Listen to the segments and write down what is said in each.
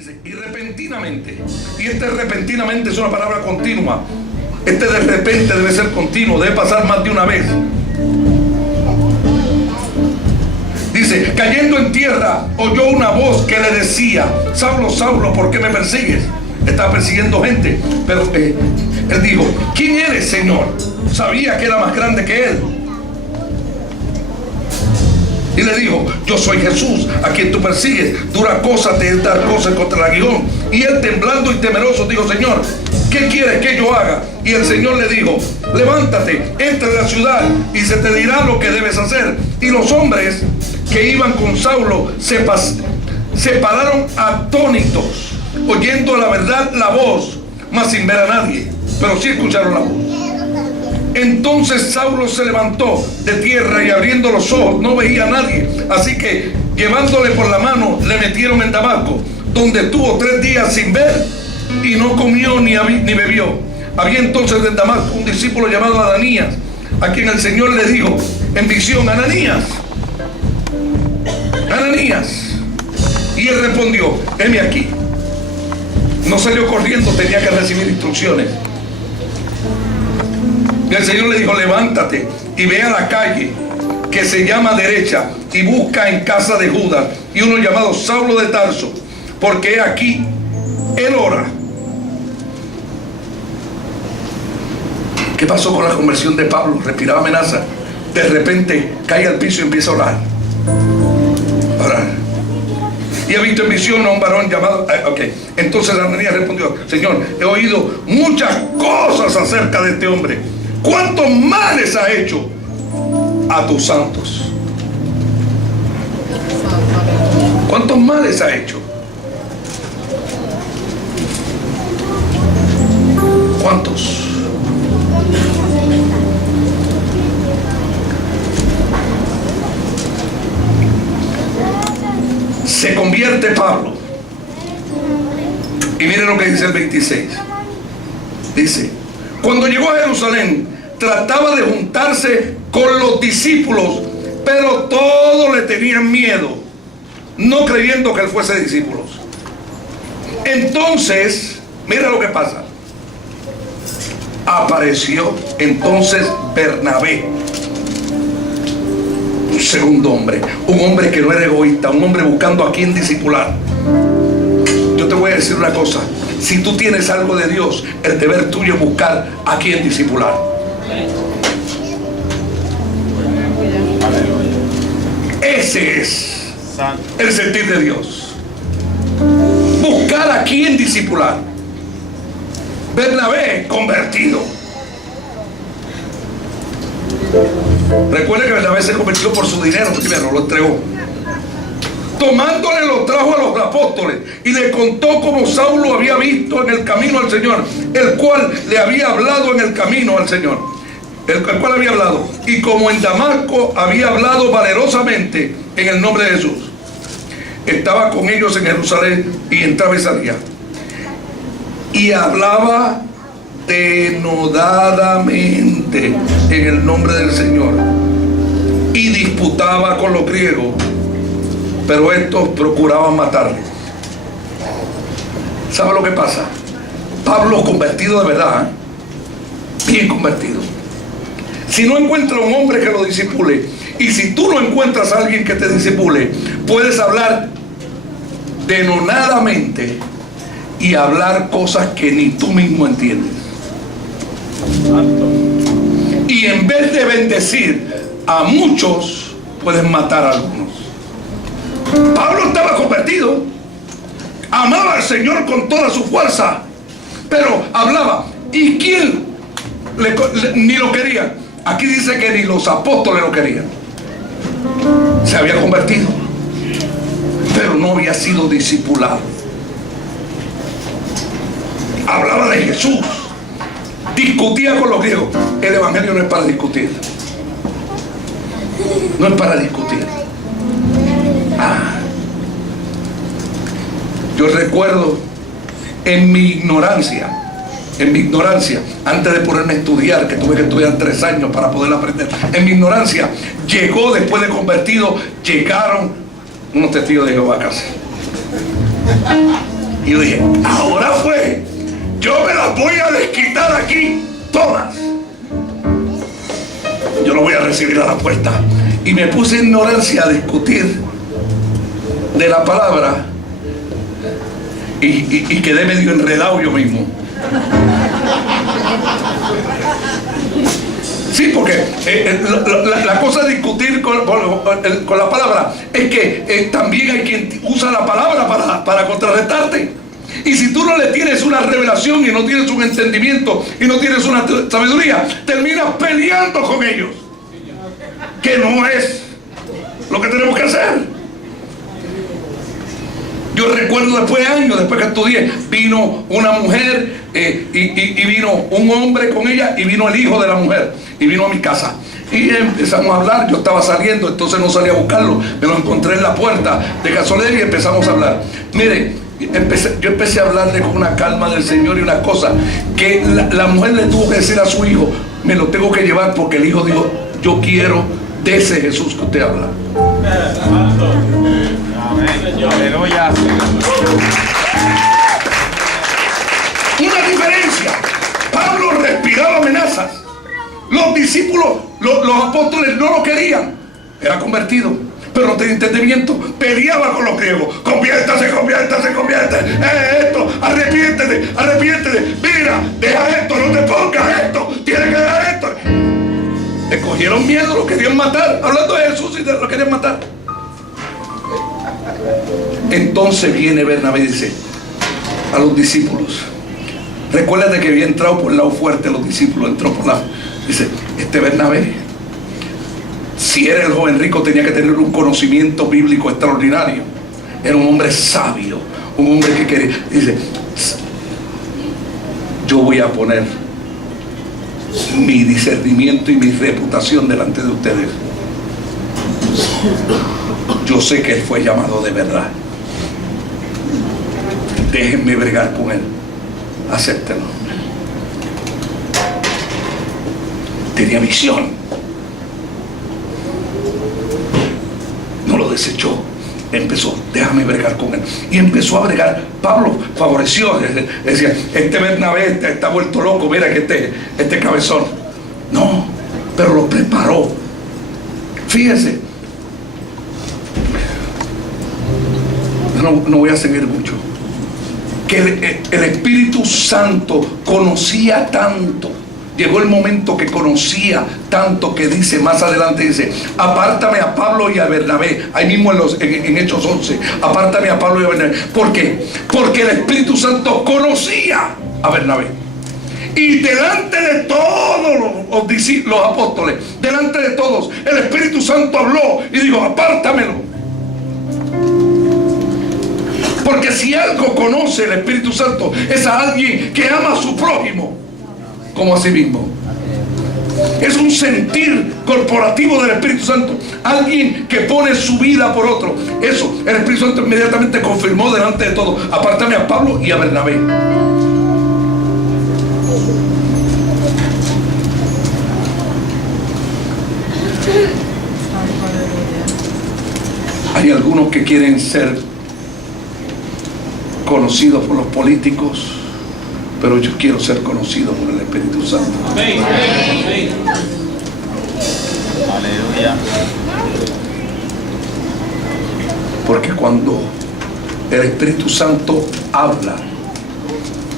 Dice, y repentinamente, y repentinamente es una palabra continua. De repente debe ser continuo, debe pasar más de una vez. Dice, cayendo en tierra, oyó una voz que le decía: Saulo, Saulo, ¿por qué me persigues? Estaba persiguiendo gente, pero él dijo: ¿quién eres, Señor? Sabía que era más grande que él. Y le dijo: yo soy Jesús, a quien tú persigues. Dura cosa te es dar cosas contra el aguijón. Y él, temblando y temeroso, dijo: Señor, ¿qué quieres que yo haga? Y el Señor le dijo: levántate, entra en la ciudad y se te dirá lo que debes hacer. Y los hombres que iban con Saulo se pararon atónitos, oyendo la verdad la voz, mas sin ver a nadie, pero sí escucharon la voz. Entonces Saulo se levantó de tierra y abriendo los ojos no veía a nadie. Así que llevándole por la mano le metieron en Damasco, donde estuvo 3 días sin ver y no comió ni bebió. Había entonces en Damasco un discípulo llamado Ananías, a quien el Señor le dijo en visión: Ananías, Ananías. Y él respondió: heme aquí. No salió corriendo, tenía que recibir instrucciones. Y el Señor le dijo: levántate y ve a la calle que se llama derecha y busca en casa de Judas y uno llamado Saulo de Tarso, porque he aquí él ora. ¿Qué pasó con la conversión de Pablo? Respiraba amenaza. De repente cae al piso y empieza a orar. Y ha visto en visión a un varón llamado... Entonces Ananías respondió: Señor, he oído muchas cosas acerca de este hombre. ¿Cuántos males ha hecho a tus santos? ¿Cuántos males ha hecho? ¿Cuántos? Se convierte Pablo. Y miren lo que dice el 26. Dice: cuando llegó a Jerusalén, trataba de juntarse con los discípulos, pero todos le tenían miedo, no creyendo que él fuese discípulo. Entonces, mira lo que pasa. Apareció entonces Bernabé, un segundo hombre, un hombre que no era egoísta, un hombre buscando a quien discipular. Yo te voy a decir una cosa: si tú tienes algo de Dios, el deber tuyo es buscar a quien discipular. Ese es el sentir de Dios. Buscar a quien discipular. Bernabé, convertido. Recuerda que Bernabé se convirtió por su dinero primero, lo entregó. Tomándole lo trajo a los apóstoles y le contó cómo Saulo había visto en el camino al Señor, el cual le había hablado en el camino al Señor, el cual había hablado, y como en Damasco había hablado valerosamente en el nombre de Jesús. Estaba con ellos en Jerusalén y entraba y salía, y hablaba denodadamente en el nombre del Señor, y disputaba con los griegos, pero estos procuraban matarle. ¿Sabe lo que pasa? Pablo convertido de verdad, bien convertido. Si no encuentra un hombre que lo disipule, y si tú no encuentras a alguien que te disipule, puedes hablar denodadamente y hablar cosas que ni tú mismo entiendes. Y en vez de bendecir a muchos, puedes matar a algunos. Pablo estaba convertido, amaba al Señor con toda su fuerza, pero hablaba, ¿y quién ni lo quería? Aquí dice que ni los apóstoles lo querían. Se había convertido, pero no había sido discipulado. Hablaba de Jesús, discutía con los griegos. El evangelio no es para discutir, no es para discutir. Yo recuerdo en mi ignorancia, antes de ponerme a estudiar, que tuve que estudiar 3 años para poder aprender, en mi ignorancia, llegó después de convertido, llegaron unos testigos de Jehová casi. Y yo dije, ahora fue. Yo me las voy a desquitar aquí, todas. Yo lo voy a recibir a la puerta. Y me puse en ignorancia a discutir de la palabra. Y quedé medio enredado yo mismo. Sí, porque la cosa de discutir con la palabra es que también hay quien usa la palabra para contrarrestarte. Y si tú no le tienes una revelación y no tienes un entendimiento y no tienes una sabiduría, terminas peleando con ellos, que no es lo que tenemos que hacer. Yo recuerdo después de años, después que estudié, vino una mujer y vino un hombre con ella y vino el hijo de la mujer y vino a mi casa. Y empezamos a hablar, yo estaba saliendo, entonces no salí a buscarlo, me lo encontré en la puerta de casualidad y empezamos a hablar. Mire, yo empecé a hablarle con una calma del Señor y una cosa, que la mujer le tuvo que decir a su hijo, me lo tengo que llevar porque el hijo dijo, yo quiero de ese Jesús que usted habla. Aleluya. Una diferencia. Pablo respiraba amenazas. Los discípulos, los apóstoles no lo querían. Era convertido, pero no tenía entendimiento. Peleaba con los griegos. Conviértase. Esto, arrepiéntete. Mira, deja esto, no te pongas esto. Tienes que dejar esto. Le cogieron miedo, lo querían matar. Hablando de Jesús y lo querían matar. Entonces viene Bernabé y dice a los discípulos, recuérdate que había entrado por el lado fuerte, los discípulos entró por la, dice, Bernabé, si era el joven rico, tenía que tener un conocimiento bíblico extraordinario, era un hombre sabio, un hombre que quería, dice, yo voy a poner mi discernimiento y mi reputación delante de ustedes. Yo sé que él fue llamado de verdad. Déjenme bregar con él. Acéptenlo. Tenía visión. No lo desechó. Empezó, déjame bregar con él. Y empezó a bregar. Pablo favoreció. Decía, Bernabé está vuelto loco. Mira que este cabezón. No, pero lo preparó. Fíjese. No voy a seguir mucho. Que el Espíritu Santo conocía tanto. Llegó el momento que conocía tanto que dice más adelante, dice, apártame a Pablo y a Bernabé. Ahí mismo en Hechos 11, apártame a Pablo y a Bernabé. ¿Por qué? Porque el Espíritu Santo conocía a Bernabé. Y delante de todos los apóstoles, delante de todos, el Espíritu Santo habló y dijo, apártamelo. Porque si algo conoce el Espíritu Santo, es a alguien que ama a su prójimo como a sí mismo. Es un sentir corporativo del Espíritu Santo. Alguien que pone su vida por otro. Eso, el Espíritu Santo inmediatamente confirmó delante de todos. Apártame a Pablo y a Bernabé. Hay algunos que quieren ser conocido por los políticos, pero yo quiero ser conocido por el Espíritu Santo. Aleluya. Porque cuando el Espíritu Santo habla,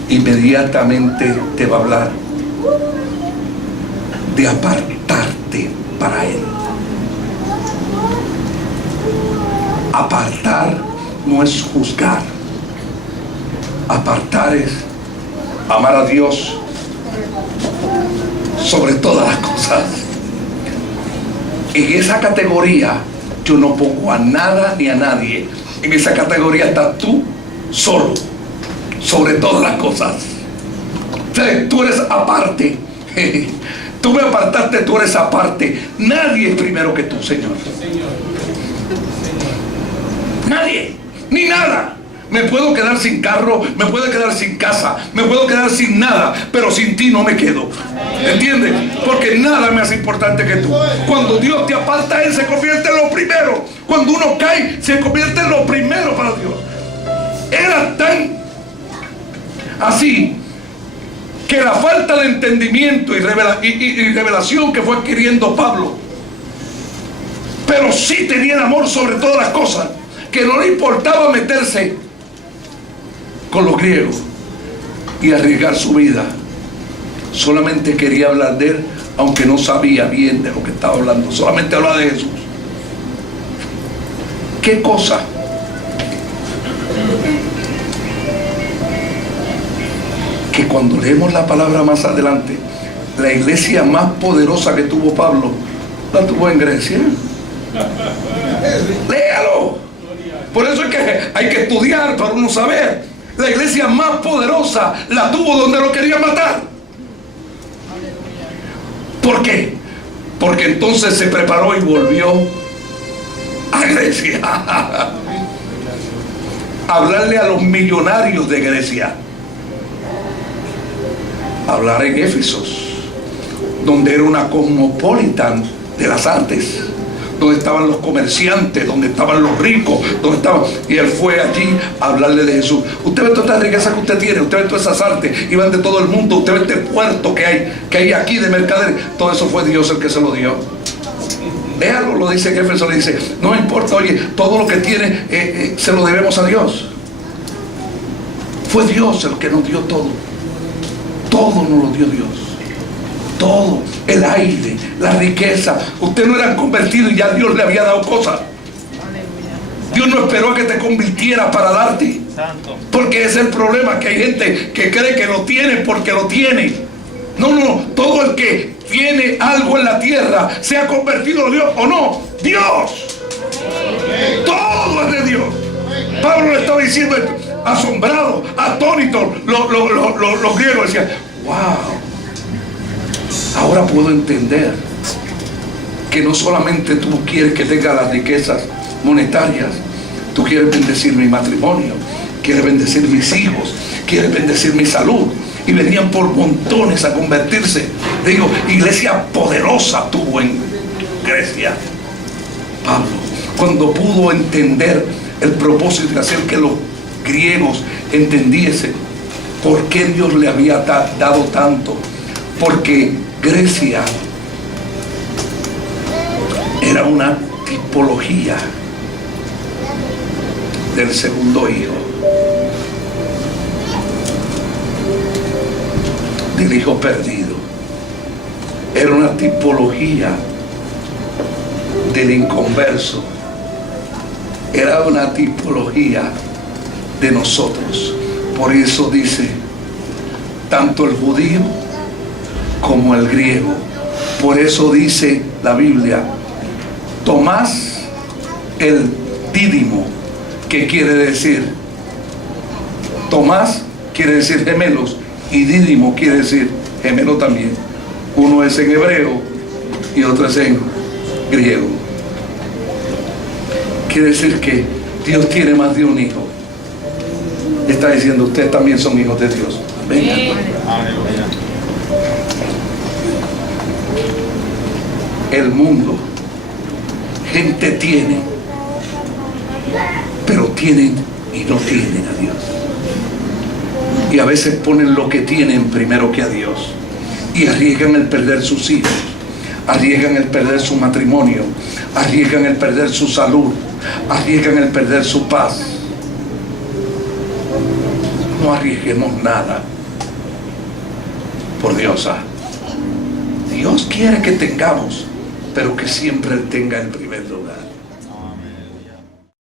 inmediatamente te va a hablar de apartarte para Él. Apartar no es juzgar. Apartar es amar a Dios sobre todas las cosas. En esa categoría yo no pongo a nada ni a nadie. En esa categoría estás tú solo, sobre todas las cosas. O sea, tú eres aparte. Tú me apartaste, tú eres aparte. Nadie es primero que tú, Señor. Nadie, ni nada. Me puedo quedar sin carro, me puedo quedar sin casa, me puedo quedar sin nada, pero sin ti no me quedo. ¿Entiendes? Porque nada me hace importante que tú. Cuando Dios te aparta, Él se convierte en lo primero. Cuando uno cae, se convierte en lo primero para Dios. Era tan Así que la falta de entendimiento y revelación que fue adquiriendo Pablo, pero sí tenía el amor sobre todas las cosas, que no le importaba meterse con los griegos y arriesgar su vida. Solamente quería hablar de él, aunque no sabía bien de lo que estaba hablando. Solamente hablaba de Jesús. ¿Qué cosa? Que cuando leemos la palabra más adelante, la iglesia más poderosa que tuvo Pablo, la tuvo en Grecia. Léalo. Por eso es que hay que estudiar para uno saber. La iglesia más poderosa la tuvo donde lo querían matar. ¿Por qué? Porque entonces se preparó y volvió a Grecia. Hablarle a los millonarios de Grecia. Hablar en Éfesos, donde era una cosmopolitan de las artes, donde estaban los comerciantes, donde estaban los ricos, donde estaban, y él fue allí a hablarle de Jesús. Usted ve toda esta riqueza que usted tiene, usted ve todas esas artes, y van de todo el mundo, usted ve este puerto que hay aquí de mercaderes, todo eso fue Dios el que se lo dio. Véalo, lo dice Éfeso, le dice, no importa, oye, todo lo que tiene se lo debemos a Dios. Fue Dios el que nos dio todo. Todo nos lo dio Dios. Todo, el aire, la riqueza. Usted no era convertido y ya Dios le había dado cosas. Dios no esperó a que te convirtieras para darte. Porque ese es el problema, que hay gente que cree que lo tiene porque lo tiene. No, todo el que tiene algo en la tierra, sea convertido a Dios o no, Dios. Todo es de Dios. Pablo le estaba diciendo esto, asombrado, atónito. Los griegos decían, wow, ahora puedo entender que no solamente tú quieres que tenga las riquezas monetarias, tú quieres bendecir mi matrimonio, quieres bendecir mis hijos, quieres bendecir mi salud. Y venían por montones a convertirse. Digo, iglesia poderosa tuvo en Grecia Pablo, cuando pudo entender el propósito de hacer que los griegos entendiesen por qué Dios le había dado tanto. Porque Grecia era una tipología del segundo hijo, del hijo perdido. Era una tipología del inconverso. Era una tipología de nosotros. Por eso dice, tanto el judío como el griego. Por eso dice la Biblia, Tomás el Dídimo, que quiere decir, Tomás quiere decir gemelos, y Dídimo quiere decir gemelo también. Uno es en hebreo y otro es en griego. Quiere decir que Dios tiene más de un hijo. Está diciendo, ustedes también son hijos de Dios. Venga. El mundo, gente tiene, pero tienen y no tienen a Dios. Y a veces ponen lo que tienen primero que a Dios. Y arriesgan el perder sus hijos, arriesgan el perder su matrimonio, arriesgan el perder su salud, arriesgan el perder su paz. No arriesguemos nada por Dios. Dios quiere que tengamos, pero que siempre Él tenga en primer lugar.